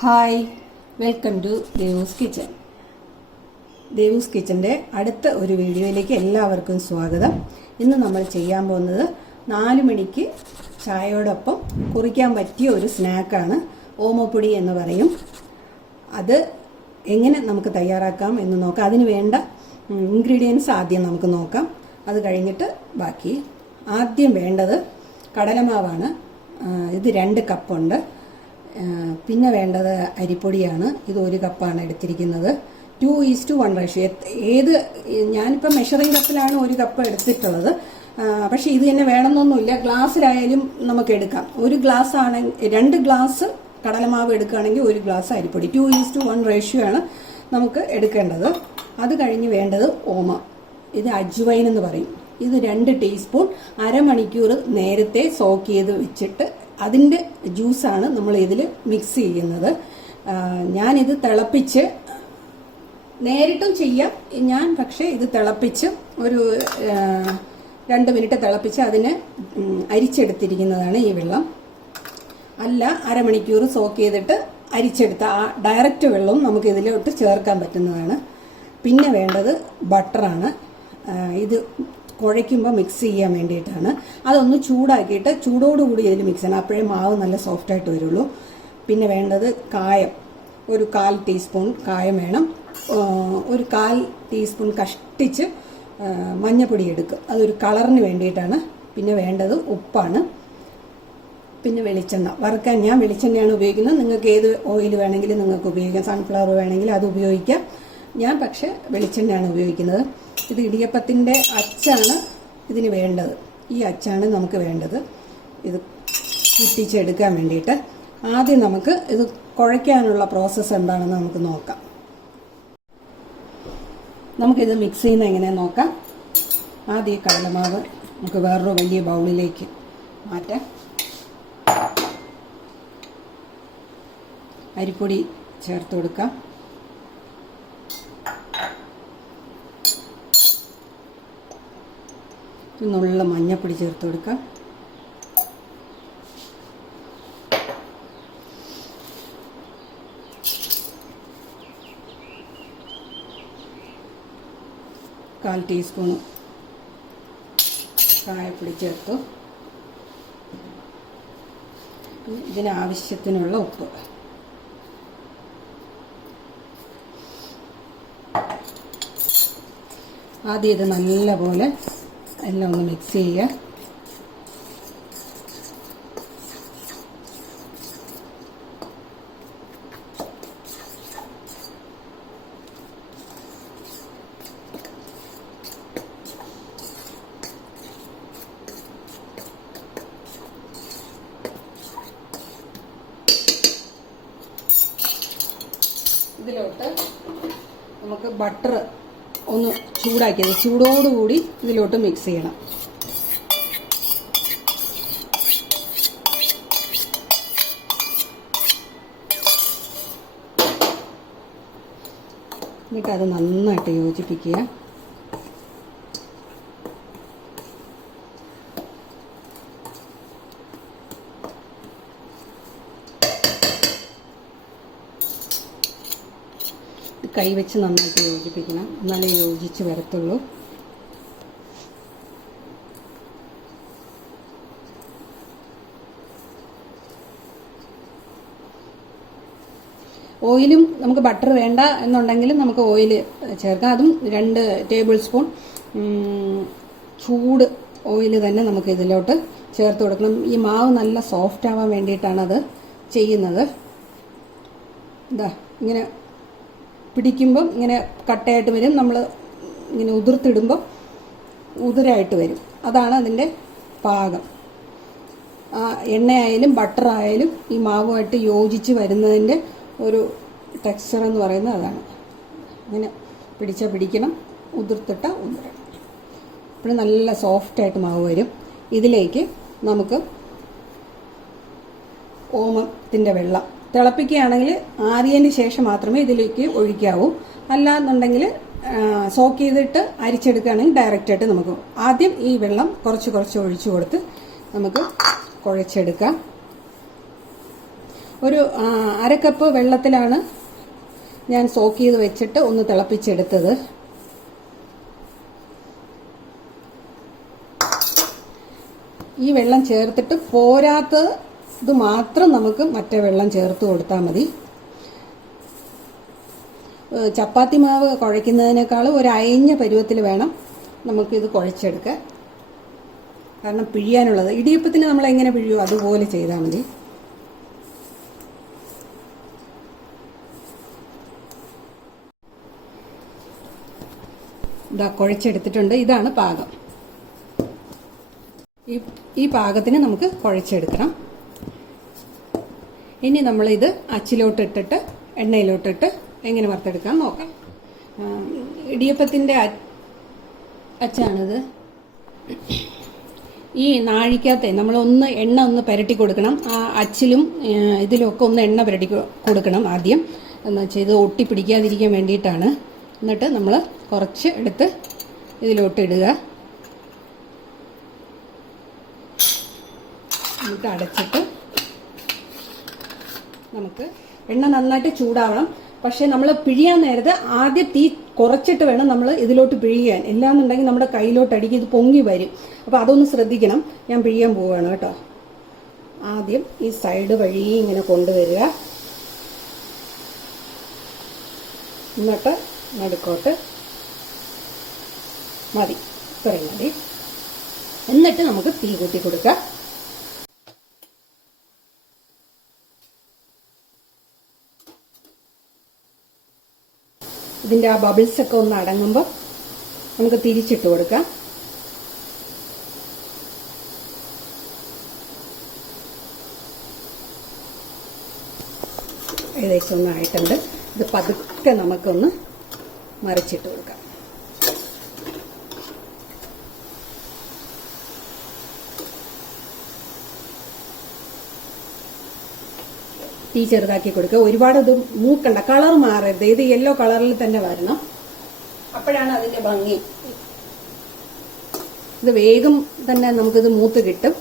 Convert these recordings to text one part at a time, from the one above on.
Hi, welcome to Devu's kitchen. Devu's കിച്ചൻ്റെ അടുത്ത ഒരു വീഡിയോയിലേക്ക് എല്ലാവർക്കും സ്വാഗതം. ഇന്ന് നമ്മൾ ചെയ്യാൻ പോകുന്നത് 4 മണിക്ക് ചായയോടൊപ്പം കുറിക്കാൻ പറ്റിയ ഒരു സ്നാക്കാണ്. ഓമപ്പൊടി എന്ന് പറയും. അത് എങ്ങനെ നമുക്ക് തയ്യാറാക്കാം എന്ന് നോക്കാം. അതിന് വേണ്ട ഇൻഗ്രീഡിയൻസ് ആദ്യം നമുക്ക് നോക്കാം. അത് കഴിഞ്ഞിട്ട് ബാക്കി. ആദ്യം വേണ്ടത് കടലമാവാണ്. ഇത് 2 കപ്പുണ്ട്. പിന്നെ വേണ്ടത് അരിപ്പൊടിയാണ്. ഇത് 1 കപ്പാണ് എടുത്തിരിക്കുന്നത്. 2:1 റേഷ്യോ. ഞാനിപ്പോൾ മെഷറിംഗ് കപ്പിലാണ് 1 കപ്പ് എടുത്തിട്ടുള്ളത്. പക്ഷേ ഇത് തന്നെ വേണമെന്നൊന്നുമില്ല. ഗ്ലാസ്സിലായാലും നമുക്ക് എടുക്കാം. 1 ഗ്ലാസ് ആണെങ്കിൽ 2 ഗ്ലാസ് കടലമാവ് എടുക്കുകയാണെങ്കിൽ 1 ഗ്ലാസ് അരിപ്പൊടി. 2:1 റേഷ്യോ ആണ് നമുക്ക് എടുക്കേണ്ടത്. അത് കഴിഞ്ഞ് വേണ്ടത് ഓമ. ഇത് അജ്വൈൻ എന്ന് പറയും. ഇത് 2 ടീസ്പൂൺ. അരമണിക്കൂർ നേരത്തെ സോക്ക് ചെയ്ത് വെച്ചിട്ട് അതിൻ്റെ ജ്യൂസാണ് നമ്മൾ ഇതിൽ മിക്സ് ചെയ്യുന്നത്. ഞാനിത് തിളപ്പിച്ച് നേരിട്ടും ചെയ്യാം. ഞാൻ പക്ഷേ ഇത് തിളപ്പിച്ച് ഒരു 2 മിനിറ്റ് തിളപ്പിച്ച് അതിനെ അരിച്ചെടുത്തിരിക്കുന്നതാണ് ഈ വെള്ളം. അല്ല, അരമണിക്കൂർ സോക്ക് ചെയ്തിട്ട് അരിച്ചെടുത്ത ആ ഡയറക്റ്റ് വെള്ളവും നമുക്ക് ഇതിലോട്ട് ചേർക്കാൻ പറ്റുന്നതാണ്. പിന്നെ വേണ്ടത് ബട്ടറാണ്. ഇത് കുഴയ്ക്കുമ്പോൾ മിക്സ് ചെയ്യാൻ വേണ്ടിയിട്ടാണ്. അതൊന്ന് ചൂടാക്കിയിട്ട് ചൂടോടുകൂടി ഇതിൽ മിക്സ് ചെയ്യണം. അപ്പോഴേ മാവ് നല്ല സോഫ്റ്റായിട്ട് വരുള്ളൂ. പിന്നെ വേണ്ടത് കായം. ഒരു 1/4 ടീസ്പൂൺ കായം വേണം. ഒരു 1/4 ടീസ്പൂൺ കഷ്ടിച്ച് മഞ്ഞപ്പൊടി എടുക്കും. അതൊരു കളറിന് വേണ്ടിയിട്ടാണ്. പിന്നെ വേണ്ടത് ഉപ്പാണ്. പിന്നെ വെളിച്ചെണ്ണ. വറുക്കാൻ ഞാൻ വെളിച്ചെണ്ണയാണ് ഉപയോഗിക്കുന്നത്. നിങ്ങൾക്ക് ഏത് ഓയിൽ വേണമെങ്കിലും നിങ്ങൾക്ക് ഉപയോഗിക്കാം. സൺഫ്ലവർ വേണമെങ്കിൽ അത് ഉപയോഗിക്കാം. ഞാൻ പക്ഷേ വെളിച്ചെണ്ണയാണ് ഉപയോഗിക്കുന്നത്. ഇത് ഇടിയപ്പത്തിൻ്റെ അച്ചാണ് ഇതിന് വേണ്ടത്. ഈ അച്ചാണ് നമുക്ക് വേണ്ടത് ഇത് കുട്ടിച്ചെടുക്കാൻ വേണ്ടിയിട്ട്. ആദ്യം നമുക്ക് ഇത് കുഴയ്ക്കാനുള്ള പ്രോസസ്സ് എന്താണെന്ന് നമുക്ക് നോക്കാം. നമുക്കിത് മിക്സ് ചെയ്യുന്ന എങ്ങനെയാണെന്ന് നോക്കാം. ആദ്യം ഈ കടലമാവ് നമുക്ക് വേറൊരു വലിയ ബൗളിലേക്ക് മാറ്റാം. അരിപ്പൊടി ചേർത്ത് കൊടുക്കാം. നുള്ള മഞ്ഞപ്പൊടി ചേർത്ത് കൊടുക്കാം. കാൽ ടീസ്പൂൺ കായപ്പൊടി ചേർത്തു. ഇതിനാവശ്യത്തിനുള്ള ഉപ്പ്. ആദ്യം ഇത് നല്ലപോലെ എല്ലാം ഒന്ന് മിക്സ് ചെയ്യുക. ഇതിലോട്ട് നമുക്ക് ബട്ടർ ഒന്ന് ചൂടാക്കിയത് ചൂടോടുകൂടി ഇതിലോട്ട് മിക്സ് ചെയ്യണം. എന്നിട്ട് അത് നന്നായിട്ട് യോജിപ്പിക്കുക. കൈവച്ച് നന്നായിട്ട് യോജിപ്പിക്കണം. എന്നാലേ യോജിച്ച് വരത്തുള്ളൂ. ഓയിലും നമുക്ക് ബട്ടർ വേണ്ട എന്നുണ്ടെങ്കിലും നമുക്ക് ഓയിൽ ചേർക്കാം. അതും 2 ടേബിൾ സ്പൂൺ ചൂട് ഓയിൽ തന്നെ നമുക്ക് ഇതിലോട്ട് ചേർത്ത് കൊടുക്കണം. ഈ മാവ് നല്ല സോഫ്റ്റ് ആവാൻ വേണ്ടിയിട്ടാണ് അത് ചെയ്യുന്നത്. ഇതാ ഇങ്ങനെ പിടിക്കുമ്പം ഇങ്ങനെ കട്ടയായിട്ട് വരും. നമ്മൾ ഇങ്ങനെ ഉതിർത്തിടുമ്പം ഉതിരായിട്ട് വരും. അതാണ് അതിൻ്റെ പാകം. എണ്ണയായാലും ബട്ടറായാലും ഈ മാവുമായിട്ട് യോജിച്ച് വരുന്നതിൻ്റെ ഒരു ടെക്സ്ചർ എന്ന് പറയുന്നത് അതാണ്. ഇങ്ങനെ പിടിക്കണം, ഉതിർത്തിട്ട ഉതിരണം. അപ്പോൾ നല്ല സോഫ്റ്റായിട്ട് മാവ് വരും. ഇതിലേക്ക് നമുക്ക് ഓമത്തിൻ്റെ വെള്ളം തിളപ്പിക്കുകയാണെങ്കിൽ ആറിയതിന് ശേഷം മാത്രമേ ഇതിലേക്ക് ഒഴിക്കാവൂ. അല്ലാന്നുണ്ടെങ്കിൽ സോക്ക് ചെയ്തിട്ട് അരിച്ചെടുക്കുകയാണെങ്കിൽ ഡയറക്റ്റായിട്ട് നമുക്ക് ആദ്യം ഈ വെള്ളം കുറച്ച് ഒഴിച്ചു കൊടുത്ത് നമുക്ക് കുഴച്ചെടുക്കാം. ഒരു 1/2 കപ്പ് വെള്ളത്തിലാണ് ഞാൻ സോക്ക് ചെയ്ത് വെച്ചിട്ട് ഒന്ന് തിളപ്പിച്ചെടുത്തത്. ഈ വെള്ളം ചേർത്തിട്ട് പോരാത്തത് മാത്രം നമുക്ക് മറ്റേ വെള്ളം ചേർത്ത് കൊടുത്താൽ മതി. ചപ്പാത്തി മാവ് കുഴയ്ക്കുന്നതിനേക്കാൾ ഒരു അയഞ്ഞ പരുവത്തിൽ വേണം നമുക്കിത് കുഴച്ചെടുക്കാൻ. കാരണം പിഴിയാനുള്ളത് ഇടിയപ്പത്തിന് നമ്മൾ എങ്ങനെ പിഴിയോ അതുപോലെ ചെയ്താൽ മതി. ഇതാ കുഴച്ചെടുത്തിട്ടുണ്ട്. ഇതാണ് പാകം. ഈ പാകത്തിന് നമുക്ക് കുഴച്ചെടുക്കണം. ഇനി നമ്മളിത് അച്ചിലോട്ടിട്ടിട്ട് എണ്ണയിലോട്ടിട്ട് എങ്ങനെ വറുത്തെടുക്കാൻ നോക്കാം. ഇടിയപ്പത്തിൻ്റെ അച്ചാണിത്. ഈ നാഴിക്കകത്തെ നമ്മളൊന്ന് എണ്ണ ഒന്ന് പുരട്ടി കൊടുക്കണം. ആ അച്ചിലും ഇതിലൊക്കെ ഒന്ന് എണ്ണ പുരട്ടി കൊടുക്കണം ആദ്യം. എന്ന് വെച്ചാൽ ഇത് ഒട്ടിപ്പിടിക്കാതിരിക്കാൻ വേണ്ടിയിട്ടാണ്. എന്നിട്ട് നമ്മൾ കുറച്ച് എടുത്ത് ഇതിലോട്ട് ഇടുക. എന്നിട്ട് അടച്ചിട്ട് നമുക്ക് എണ്ണ നന്നായിട്ട് ചൂടാവണം. പക്ഷേ നമ്മൾ പിഴിയാൻ നേരത്ത് ആദ്യം തീ കുറച്ചിട്ട് വേണം നമ്മൾ ഇതിലോട്ട് പിഴിയാൻ. ഇല്ലാന്നുണ്ടെങ്കിൽ നമ്മുടെ കയ്യിലോട്ട് അടിക്കും, ഇത് പൊങ്ങി വരും. അപ്പോൾ അതൊന്ന് ശ്രദ്ധിക്കണം. ഞാൻ പിഴിയാൻ പോവുകയാണ് കേട്ടോ. ആദ്യം ഈ സൈഡ് വഴി ഇങ്ങനെ കൊണ്ടുവരിക. എന്നിട്ട് നടുക്കോട്ട് മതി, ഇത്രയും മതി. എന്നിട്ട് നമുക്ക് തീ കൂട്ടി കൊടുക്കാം. ഇതിൻ്റെ ആ ബബിൾസൊക്കെ ഒന്ന് അടങ്ങുമ്പോൾ നമുക്ക് തിരിച്ചിട്ട് കൊടുക്കാം. ഏകദേശം ഒന്നായിട്ടുണ്ട്. ഇത് പതുക്കെ നമുക്കൊന്ന് മറിച്ചിട്ട് കൊടുക്കാം. തീ ചെറുതാക്കി കൊടുക്കുക. ഒരുപാട് ഇത് മൂക്കണ്ട, കളർ മാറരുത്. ഇത് യെല്ലോ കളറിൽ തന്നെ വരണം. അപ്പോഴാണ് അതിന്റെ ഭംഗി. ഇത് വേഗം തന്നെ നമുക്കിത് മൂത്ത് കിട്ടും.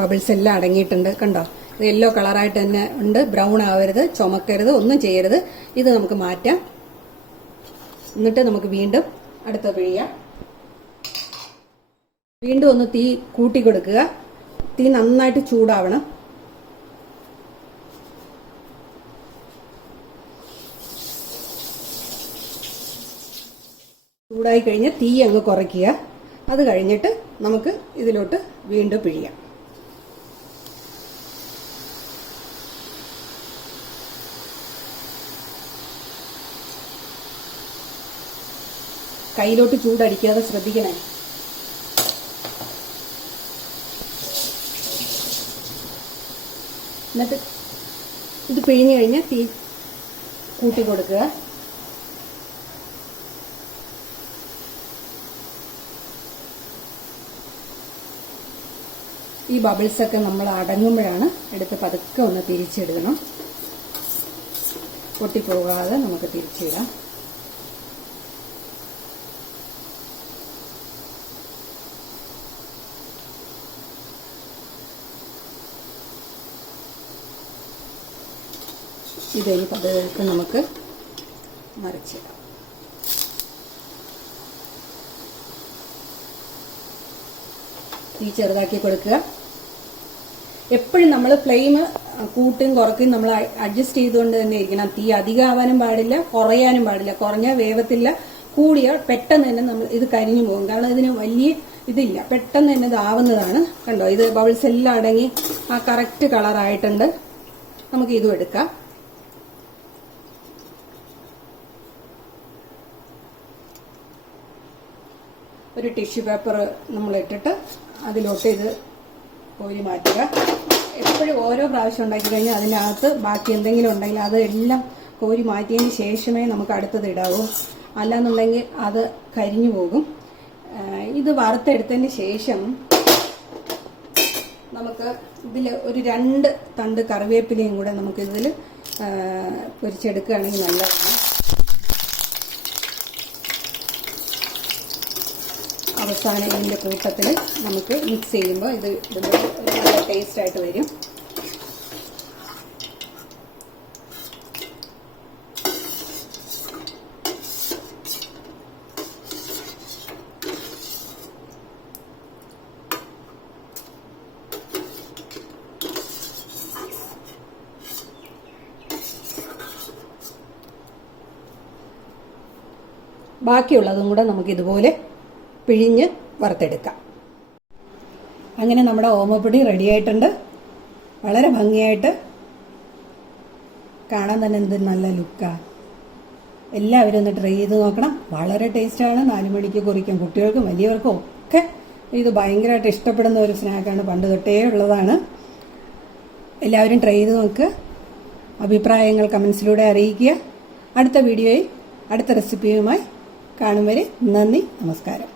ബബിൾസ് എല്ലാം അടങ്ങിയിട്ടുണ്ട്, കണ്ടോ? ഇത് യെല്ലോ കളറായിട്ട് തന്നെ ഉണ്ട്. ബ്രൗൺ ആവരുത്, ചുമക്കരുത്, ഒന്നും ചെയ്യരുത്. ഇത് നമുക്ക് മാറ്റാം. എന്നിട്ട് നമുക്ക് വീണ്ടും അടുത്ത പിഴിയാം. വീണ്ടും ഒന്ന് തീ കൂട്ടി കൊടുക്കുക. തീ നന്നായിട്ട് ചൂടാവണം. ചൂടായി കഴിഞ്ഞ് തീ അങ്ങ് കുറയ്ക്കുക. അത് കഴിഞ്ഞിട്ട് നമുക്ക് ഇതിലോട്ട് വീണ്ടും പിഴിയാം. കയ്യിലോട്ട് ചൂടടിക്കാതെ ശ്രദ്ധിക്കണേ. എന്നിട്ട് ഇത് പിഴിഞ്ഞു കഴിഞ്ഞ് തീ കൂട്ടി കൊടുക്കുക. ഈ ബബിൾസൊക്കെ നമ്മൾ അടങ്ങുമ്പോഴാണ് എടുത്ത് പതുക്കെ ഒന്ന് തിരിച്ചിടണം. പൊട്ടിപ്പോകാതെ നമുക്ക് തിരിച്ചിടാം. ഇതേനി പതുക്കെ നമുക്ക് മറിച്ചിടാം. തീ ചെറുതാക്കി കൊടുക്കുക. എപ്പോഴും നമ്മൾ ഫ്ലെയിം കൂട്ടും കുറയ്ക്കും നമ്മൾ അഡ്ജസ്റ്റ് ചെയ്തുകൊണ്ട് തന്നെ ഇരിക്കണം. തീ അധികം ആവാനും പാടില്ല, കുറയാനും പാടില്ല. കുറഞ്ഞാൽ വേവത്തില്ല, കൂടിയാൽ പെട്ടെന്ന് തന്നെ നമ്മൾ ഇത് കരിഞ്ഞു പോകും. കാരണം ഇതിന് വലിയ ഇതില്ല, പെട്ടെന്ന് തന്നെ ഇതാവുന്നതാണ്. കണ്ടോ, ഇത് ബബിൾസ് എല്ലാം അടങ്ങി ആ കറക്റ്റ് കളറായിട്ടുണ്ട്. നമുക്ക് ഇതും എടുക്കാം. ഒരു ടിഷ്യൂ പേപ്പർ നമ്മൾ ഇട്ടിട്ട് അതിലോട്ട് ഇത് കോരി മാറ്റുക. എപ്പോഴും ഓരോ പ്രാവശ്യം ഉണ്ടാക്കി കഴിഞ്ഞാൽ അതിനകത്ത് ബാക്കി എന്തെങ്കിലും ഉണ്ടെങ്കിൽ അതെല്ലാം കോരി മാറ്റിയതിന് ശേഷമേ നമുക്ക് അടുത്തത് ഇടാവൂ. അല്ലാന്നുണ്ടെങ്കിൽ അത് കരിഞ്ഞു പോകും. ഇത് വറുത്തെടുത്തതിന് ശേഷം നമുക്ക് ഇതിൽ ഒരു 2 തണ്ട് കറിവേപ്പിലയും കൂടെ നമുക്കിതിൽ പൊരിച്ചെടുക്കുകയാണെങ്കിൽ നല്ലതാണ്. അവസാനം ഇതിൻ്റെ കൂട്ടത്തിൽ നമുക്ക് മിക്സ് ചെയ്യുമ്പോൾ ഇത് ഇടുമ്പോൾ ഒരു നല്ല ടേസ്റ്റായിട്ട് വരും. ബാക്കിയുള്ളതും കൂടെ നമുക്കിതുപോലെ പിഴിഞ്ഞ് വറുത്തെടുക്കാം. അങ്ങനെ നമ്മുടെ ഓമപ്പൊടി റെഡി ആയിട്ടുണ്ട്. വളരെ ഭംഗിയായിട്ട്, കാണാൻ തന്നെ എന്ത് നല്ല ലുക്കാണ്. എല്ലാവരും ഒന്ന് ട്രൈ ചെയ്ത് നോക്കണം. വളരെ ടേസ്റ്റാണ്. 4 മണിക്ക് കുറിക്കും കുട്ടികൾക്കും വലിയവർക്കും ഒക്കെ ഇത് ഭയങ്കരമായിട്ട് ഇഷ്ടപ്പെടുന്ന ഒരു സ്നാക്കാണ്. പണ്ട് തൊട്ടേ ഉള്ളതാണ്. എല്ലാവരും ട്രൈ ചെയ്ത് നോക്കുക. അഭിപ്രായങ്ങൾ കമൻസിലൂടെ അറിയിക്കുക. അടുത്ത വീഡിയോയിൽ അടുത്ത റെസിപ്പിയുമായി കാണും വരെ നന്ദി, നമസ്കാരം.